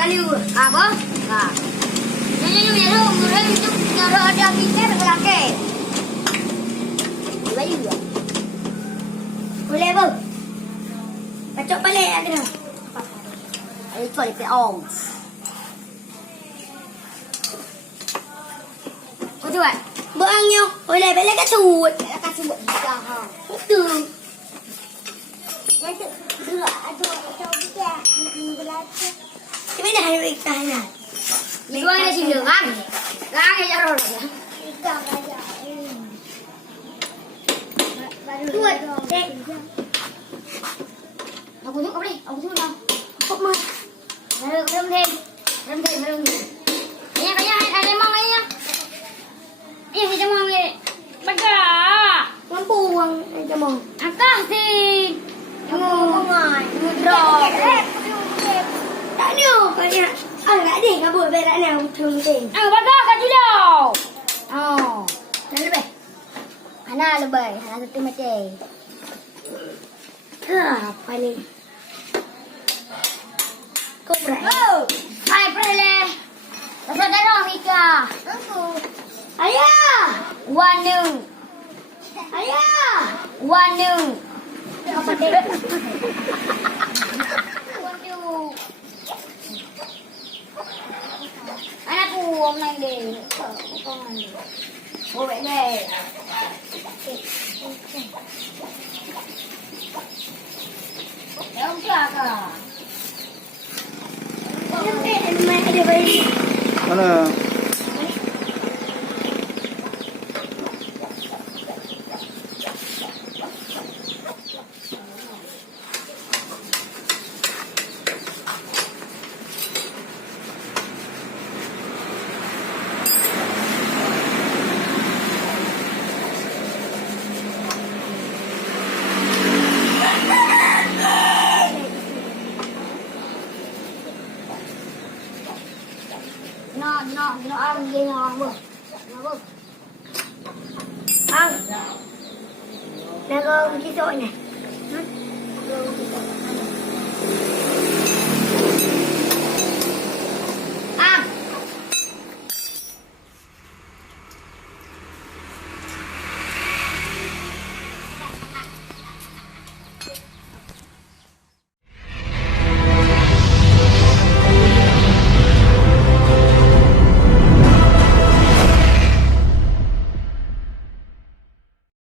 kali apa? Nah. Ini itu ada mikir lagi. Bayu ya. Boleh apa? Pacok balik ada. Ayo cari ke om. Kau cuba. Buangnya. Boleh balik ke sud. Ke sud juga ha. Itu. Itu dua ada kita belajar. Ini dah hari kita. Dua ada sini kan? Kan ya jaro ya. Tiga aja. Tuh, dek. Aku tuh boleh, aku tuh dah. Kok mah? Rem thêm. Ini kayaknya ada mau ya. Ini kita mau ni. Baga. Lampu uang aja mau. Angkah sih. Mau ngai, mau drop. Tak ada kayak. Enggak deh, enggak boleh berak ni thường tiền. Baga kat jauh. Oh. Nak lebih. Ana lebih, ana satu macam. Apa ni? Kau berak? Oh, hai perle. Pasal darah Mika. Ayah. Wanu. Ayah. Wanu. Apa dia? Wanu. Anakku hôm nay đi. Con này. Bố mẹ về. Để ông chạc à? Mana? Nó ăn ghê ngon quá. Ăn. Nè con cái sôi này.